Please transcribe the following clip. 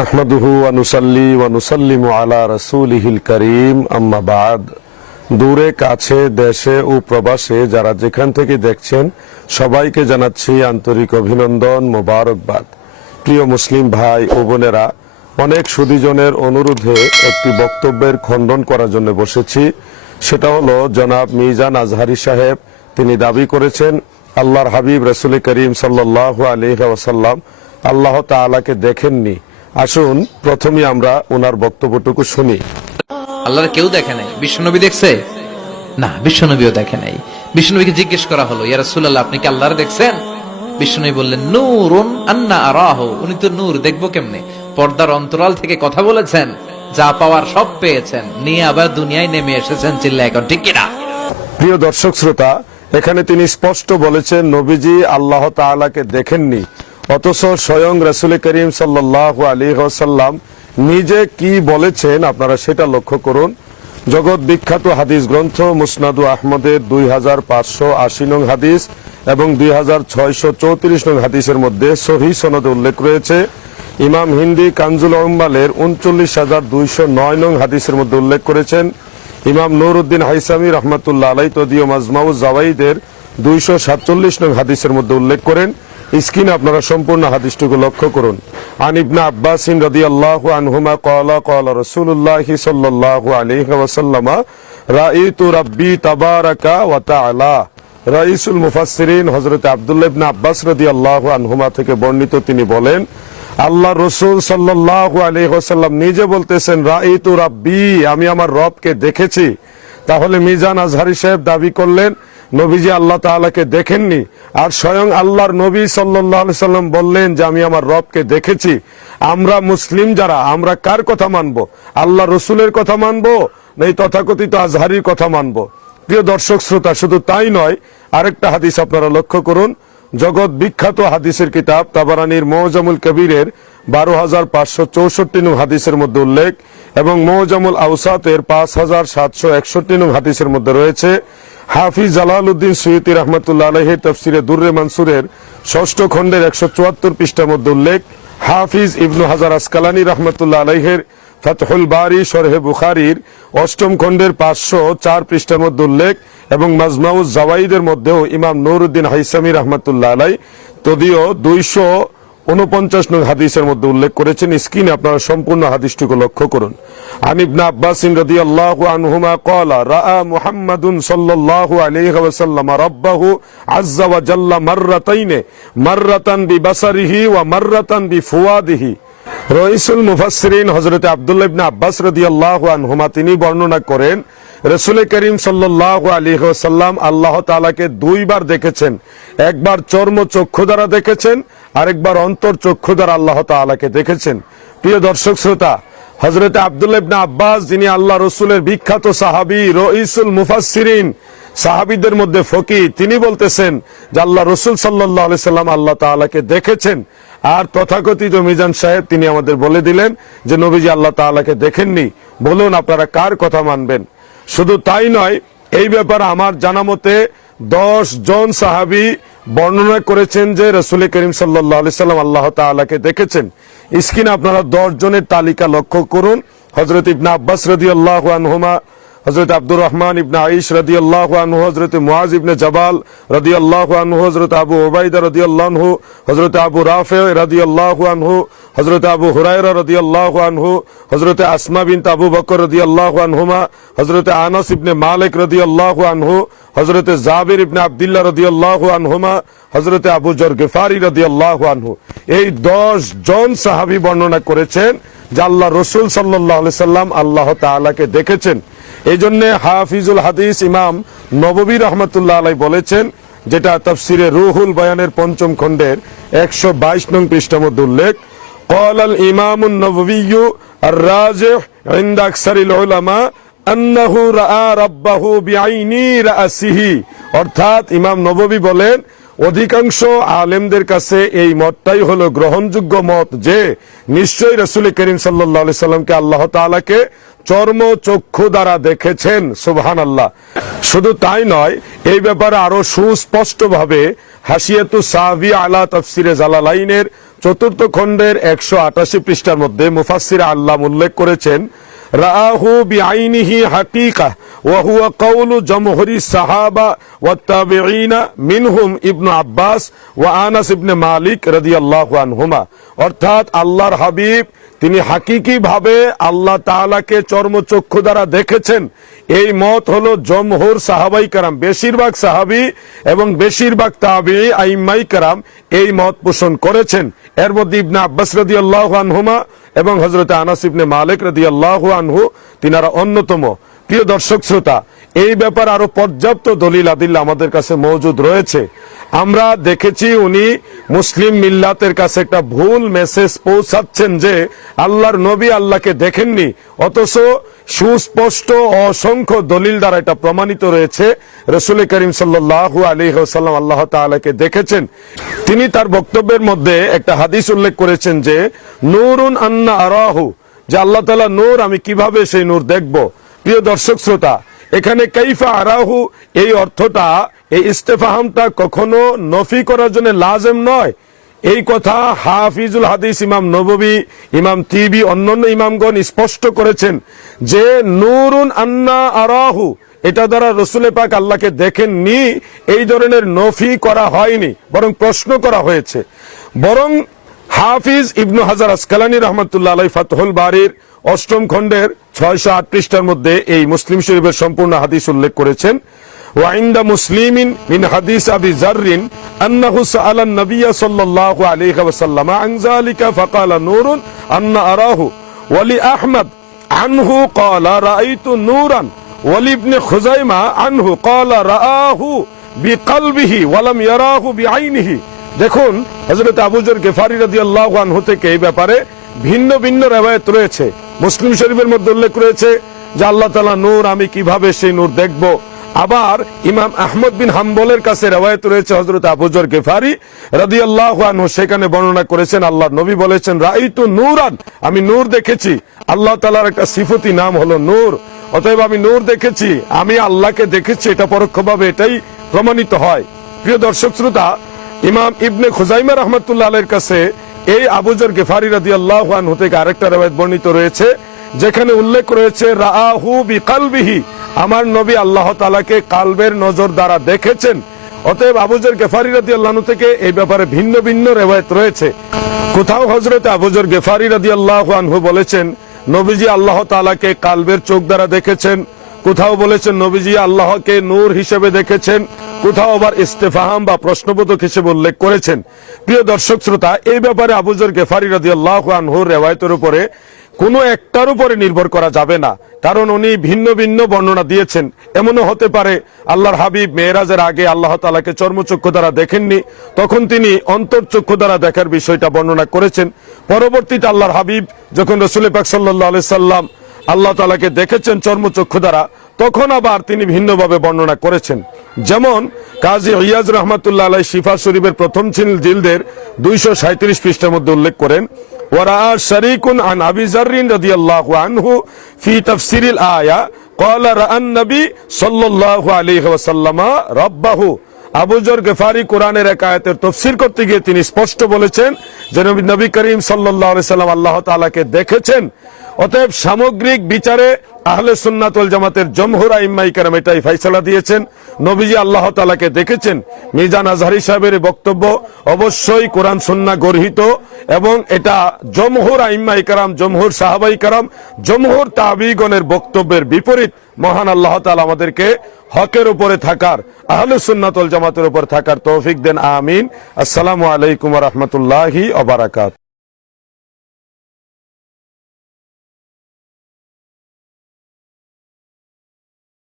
নাহমাদুহু ওয়ানুসাল্লি ওয়ানুসাল্লিমু আলা রাসূলিহিল করিম আম্মা বাদ দূরে, কাছে, দেশে ও প্রবাসে যারা যেখান থেকে দেখছেন, সবাইকে জানাচ্ছি আন্তরিক অভিনন্দন, মোবারকবাদ। প্রিয় মুসলিম ভাই ও বোনেরা, অনেক সুদীজনের অনুরোধে একটি বক্তব্যের খণ্ডন করার জন্য বসেছি। সেটা হলো, জনাব মিজান আজহারি সাহেব, তিনি দাবি করেছেন, আল্লাহর হাবিব রসুল করিম সাল্লাহ আলহ ওয়াসাল্লাম আল্লাহ তাআলাকে দেখেননি। আসুন প্রথমে আমরা ওনার বক্তব্যটুকু শুনি। আল্লাহর কেউ দেখে নাই। বিশ্বনবী দেখছে? না বিশ্বনবীও দেখে নাই। বিশ্বনবীকে জিজ্ঞেস করা হলো ইয়া রাসূলুল্লাহ আপনি কি আল্লাহর দেখছেন? বিশ্বনবী বললেন নূরুন আন্না আরাহ। উনি তো নূর দেখব কেমনে? পর্দার অন্তরাল থেকে কথা বলেছেন যা পাওয়ার সব পেয়েছেন। নিয়ে আবার দুনিয়ায় নেমে এসেছেন চিল্লা এখন ঠিক কিনা? প্রিয় দর্শক শ্রোতা এখানে তিনি স্পষ্ট বলেছেন নবীজি আল্লাহ তাআলাকে দেখেননি। অথচ স্বয়ং রসুল করিম সাল্লাহ আলী সাল্লাম নিজে কি বলেছেন আপনারা সেটা লক্ষ্য করুন। জগৎ বিখ্যাত হাদিস গ্রন্থ মুসনাদু আহমদের দুই হাজার পাঁচশো আশি নং হাদিস এবং দুই হাজার ছয়শো চৌত্রিশ নং হাদিসের মধ্যে সহি সনদে উল্লেখ রয়েছে। ইমাম হিন্দি কানজুল অম্বালের উনচল্লিশ হাজার দুইশো নয় নং হাদিসের মধ্যে উল্লেখ করেছেন। ইমাম নুরউদ্দিন হাইসামি রহমতুল্লাহ আলাই তদীয় মাজমাউ জাওয়াইদের দুইশো সাতচল্লিশ নং হাদিসের মধ্যে উল্লেখ করেন। স্ক্রিনে আপনারা সম্পূর্ণ হাদিসটুকু লক্ষ্য করুন। আন ইবনা আব্বাসিন রাদিয়াল্লাহু আনহুমা ক্বালা ক্বালা রাসূলুল্লাহি সাল্লাল্লাহু আলাইহি ওয়াসাল্লাম রাআইতু রাব্বি তাবারাকা ওয়া তাআলা। রাইসুল মুফাসসিরিন হযরত আব্দুল্লাহ ইবনে আব্বাস রাদিয়াল্লাহু আনহুমা থেকে বর্ণিত তিনি বলেন, আল্লাহ রসুল সাল্লাল্লাহু আলাইহি ওয়াসাল্লাম নিজে বলতেছেন, রাইতু রাব্বি, আমি আমার রবকে দেখেছি। তাহলে মিজান আজহারি সাহেব দাবি করলেন নবীজি আল্লাহ তাআলাকে দেখেননি। আর স্বয়ং আল্লাহর নবী আলাইহি সাল্লাম বললেন যে, আমি আমার রবকে দেখেছি। আমরা মুসলিম যারা, আমরা কার কথা মানবো? আল্লাহ রসুলের কথা মানবো? না এই তথাকথিত আজহারির কথা মানবো? প্রিয় দর্শক, শ্রোতা, শুধু তাই নয়, আরেকটা হাদিস আপনারা লক্ষ্য করুন। জগৎ বিখ্যাত হাদিসের কিতাব তাবারানির মৌজামুল কবিরের বারো হাজার পাঁচশো চৌষট্টি নং হাদিসের মধ্যে উল্লেখ এবং মৌজামুল আউসাতের পাঁচ হাজার সাতশো একষট্টি নং হাদিসের মধ্যে রয়েছে। হাফিজ জালাল উদ্দিন সৈয়দি রহমতুল্লাহ আলহের তফসিরে দুর্রে মানসুরের ষষ্ঠ খণ্ডের একশো চুয়াত্তর পৃষ্ঠার মধ্যে উল্লেখ, হাফিজ ইবনু হাজার আসকালানি রহমতুল্লাহ আলহের ফাতহুল বারি শরহে বুখারির অষ্টম খণ্ডের পাঁচশো চার পৃষ্ঠার মধ্যে উল্লেখ এবং মাজমাউজ জাওয়াইদের মধ্যেও ইমাম নুরুদ্দিন হাইসামি রহমতুল্লাহ আলাই, তদীয় দুইশো উনপঞ্চাশ নং হাদিসের মধ্যে উল্লেখ করেছেন, স্ক্রিনে আপনারা সম্পূর্ণ হাদিসটুকু লক্ষ্য করুন। আন ইবনে আব্বাস রাদিয়াল্লাহু আনহুমা ক্বালা, রাআ মুহাম্মাদুন সাল্লাল্লাহু আলাইহি ওয়াসাল্লাম রাব্বাহু আযজা ওয়া জাল্লা মাররাতাইন, মাররাতান বিবাসারিহি ওয়া মাররাতান বিফুয়াদিহি রইসুল মুফাসসিরিন হযরত আব্দুল্লাহ ইবনে আব্বাস রাদিয়াল্লাহু আনহুমা তিনি বর্ণনা করেন রসুল করিম সাল্লাল্লাহু আলাইহি ওয়াসাল্লাম আল্লাহ তাআলাকে দুইবার দেখেছেন। একবার চর্ম চক্ষু দ্বারা দেখেছেন, আরেকবার অন্তর চক্ষু দ্বারা আল্লাহ তাআলাকে দেখেছেন। প্রিয় দর্শক শ্রোতা, হযরত আব্দুল্লাহ ইবনে আব্বাস, যিনি আল্লাহ রসুলের বিখ্যাত সাহাবী, রইসুল মুফাসসিরিন, সাহাবীদের মধ্যে ফকি, তিনি বলতেছেন যে আল্লাহ রসুল সাল্লাহ আলি সাল্লাম আল্লাহ তাআলাকে দেখেছেন। আর তথাকথিত মিজান সাহেব, তিনি আমাদের বলে দিলেন যে, নবীজি আল্লাহ তাআলাকে দেখেননি। বলুন আপনারা কার কথা মানবেন? শুধু তাই নয়, এই ব্যাপারে আমার জানা মতে দশ জন সাহাবি বর্ণনা করেছেন যে রসুল করিম সাল্লাম আল্লাহ তাআলাকে দেখেছেন। স্ক্রিনে আপনারা দশ জনের তালিকা লক্ষ্য করুন। হজরত ইবনা আব্বাস রদি আল্লাহ হজরত আব্দুর রহমান ইবনা আইস রদি আল্লাহ আনহু হজরত মুআজ ইবনে জবাল রদি আল্লাহ আনহু হজরত আবু ওবাইদা রদি আল্লাহু হজরত আবু রাফে রদি আল্লাহ আনহু হজরত আবু হুরায়রা রদি আল্লাহ আনহু হজরত আসমা বিন আবু বকর রদি আল্লাহ আনহুমা হজরত আনাস ইবনে মালিক রদি আল্লাহ আনহু হজরত জাবির ইবনে আবদুল্লাহ রদি আল্লাহ আনহুমা হজরত আবু জর গেফারি রদি আল্লাহ আনহু। এই দশ জন সাহাবি বর্ণনা করেছেন যে আল্লাহ রসুল সাল্লাহ সাল্লাম আল্লাহ তাআলাকে দেখেছেন এই জন্য হাফিজুল হাদিস ইমাম নববী রহমতুল্লাহ আলাই বলেছেন যেটা তফসিরে রুহুল বয়ানের পঞ্চম খণ্ডের একশো বাইশ নং পৃষ্ঠার মধ্যে উল্লেখ قال الإمام النووي الراجح عند أكثر العلماء أنه رأى ربه بعيني رأسه অর্থাৎ ইমাম নববী বলেন অধিকাংশ আলেমদের কাছে এই মতটাই হলো গ্রহণযোগ্য মত যে, নিশ্চয়ই রসুল করিম সাল্লাহ সাল্লামকে আল্লাহ তাআলাকে চর্ম চক্ষু দ্বারা দেখেছেন সুবহান আল্লাহ শুধু তাই নয়, এই ব্যাপারে আরও সুস্পষ্ট ভাবে হাসিয়াতু সাহাবি আলা তফসিরে জালালাইনের চতুর্থ খণ্ডের একশো আটাশি পৃষ্ঠার মধ্যে মুফাসির আল্লাহ উল্লেখ করেছেন রাহু বিআইনিহি হাকিকা, ওয়া হুয়া কাউলু জমহুরি সাহাবা ওয়া তাবিঈনা মিনহুম ইবনু আব্বাস ওয়া আনাস ইবনে মালিক রাদিয়াল্লাহু আনহুমা। অর্থাৎ আল্লাহর হাবিব, তিনি হাকিকি ভাবে আল্লাহ তাআলাকে চর্মচক্ষু দ্বারা দেখেছেন। এই মত হলো জমহুর সাহাবাই কারাম, বেশিরভাগ সাহাবি এবং বেশিরভাগ তাবি আইমাই কারাম এই মত পোষণ করেছেন। এর মধ্যে ইবনে আব্বাস রাদিয়াল্লাহু আনহুমা এবং হজরত আনাসিবনে মালিক রদি আল্লাহ আনহু, তিনারা অন্যতম। প্রিয় দর্শক শ্রোতা, এই ব্যাপার আরও পর্যাপ্ত দলিল আদিল আমাদের কাছে মজুদ রয়েছে। আমরা দেখেছি উনি মুসলিম মিল্লাতের কাছে একটা ভুল মেসেজ পৌঁছাচ্ছেন যে আল্লাহর নবী আল্লাহকে দেখেননি, অথচ সুস্পষ্ট অসংখ্য দলিল দ্বারা এটা প্রমাণিত রয়েছে। রসুল করিম সাল্লাহু আলী সাল্লাম আল্লাহ তাআলাকে দেখেছেন। তিনি তার বক্তব্যের মধ্যে একটা হাদিস উল্লেখ করেছেন যে, নূরুন আন্না আরাহু। যে আল্লাহ তালা নূর, আমি কীভাবে সেই নূর দেখব? প্রিয় দর্শক শ্রোতা এখানে কাইফা আরাহু, এই অর্থটা, এই ইস্তেফাহামটা কখনো নফি করার জন্য লাজেম নয়। এই কথা হাফিজুল হাদিস ইমাম নববী, ইমাম তিবি, অন্যান্য ইমামগণ স্পষ্ট করেছেন যে নুরুন আন্না আরাহু, এটা দ্বারা রসুলে পাক আল্লাহকে দেখেননি, এই ধরনের নফি করা হয়নি, বরং প্রশ্ন করা হয়েছে। বরং হাফিজ ইবনু হাজার আসকালানি রহমতুল্লাহ আলাই ফাতহুল বাড়ির অষ্টম খণ্ডের ছয়শো আট পৃষ্ঠার মধ্যে এই মুসলিম শরীফের সম্পূর্ণ হাদিস উল্লেখ করেছেন وعند مسلم من حديث أبي ذر أنه سأل النبي صلى الله عليه وسلم عن ذلك فقال نور أن أراه ولأحمد عنه قال رأيت نورا ولابن خزيمة عنه قال رآه بقلبه ولم يراه بعينه দেখুন হজরত আবুজর গেফারি রাদি আল্লাহ আনহু থেকে এই ব্যাপারে ভিন্ন ভিন্ন রেওয়ায়ত রয়েছে মুসলিম শরীফের মধ্যে উল্লেখ রয়েছে যে আল্লাহ তালা নূর, আমি কীভাবে সেই নূর দেখব? আবার ইমাম আহমদ বিন হাম্বলের কাছে রেওয়ায়ত রয়েছে হজরত আবুজর গেফারি রাদি আল্লাহ সেখানে বর্ণনা করেছেন, আল্লাহ নবী বলেছেন, রাইতু নূরান, আমি নূর দেখেছি। আল্লাহ তালার একটা সিফতি নাম হলো নূর। অতএব আমি নূর দেখেছি, আমি আল্লাহকে দেখেছি, এটা পরোক্ষভাবে এটাই প্রমাণিত হয়। প্রিয় দর্শক শ্রোতা, ইমাম ইবনে খুজাইমা রহমতুল্লাহ আলের কাছে এই আবুজর গেফারি রাদি আল্লাহ থেকে আরেকটা রেওয়ায়ত বর্ণিত রয়েছে, যেখানে উল্লেখ রয়েছে রাহু বি কালবিহি আমার নবী আল্লাহ তালাকে কালবের নজর দ্বারা দেখেছেন। অতএব আবুজর গেফারি রাদি আল্লাহ থেকে এই ব্যাপারে ভিন্ন ভিন্ন রেওয়ায়ত রয়েছে। কোথাও হজরত আবুজর গেফারি রাদি আল্লাহ আনহু বলেছেন, নবীজি আল্লাহ তালাকে কালবের চোখ দ্বারা দেখেছেন কোথাও বলেছেন নবীজি, আল্লাহকে নূর হিসেবে দেখেছেন। কোথাও আবার ইস্তেফাহাম বা প্রশ্নবোধক হিসেবে উল্লেখ করেছেন। প্রিয় দর্শক শ্রোতা, এই ব্যাপারে আবুজর গেফারি রাদি আল্লাহ আনহুর রেওয়ায়তের উপরে কোনো একটার উপরে নির্ভর করা যাবে না। কারণ উনি ভিন্ন ভিন্ন বর্ণনা দিয়েছেন। এমনও হতে পারে আল্লাহর হাবিব মেয়েরাজের আগে আল্লাহ তালাকে চর্মচক্ষু দ্বারা দেখেননি, তখন তিনি অন্তর্চক্ষু দ্বারা দেখার বিষয়টা বর্ণনা করেছেন। পরবর্তীতে আল্লাহর হাবিব যখন রসুল পাক সাল্লাহ আলি সাল্লাম আল্লাহ তালাকে দেখেছেন চর্মচক্ষু দ্বারা তখন আবার তিনি ভিন্নভাবে বর্ণনা করেছেন যেমন কাজী ইয়াজ রহমতুল্লাহ আলাই শিফা শরীফের প্রথম ছিল জিলদের দুইশো সাঁত্রিশ পৃষ্ঠার মধ্যে উল্লেখ করেন ورأى شريك عن أبي ذر رضي الله عنه في تفسير الآية قال رأى النبي صلى الله عليه وسلم ربه আবুজর গেফারি কোরআনের এক আয়াতের তফসির করতে গিয়ে তিনি স্পষ্ট বলেছেন যে নবী নবী করিম সাল্লাহ সাল্লাম আল্লাহ তালাকে দেখেছেন। অতএব সামগ্রিক বিচারে আহলে সুন্নাতুল জামাতের জমহুরা ইম্মাই কারাম এটাই ফাইসালা দিয়েছেন। নবীজি আল্লাহ তালাকে দেখেছেন। মিজান আজহারি সাহেবের বক্তব্য অবশ্যই কোরআন সুন্না গর্হিত এবং এটা জমহুর আইম্মাই কারাম, জমহুর সাহাবাই কারাম, জমহুর তাবিগণের বক্তব্যের বিপরীত মহান আল্লাহ তালা আমাদেরকে হকের উপরে থাকার, আহলে সুন্নাতুল জামাতের উপর থাকার তৌফিক দেন, আমিন। আসসালামু আলাইকুম রহমতুল্লাহি অবরাকাত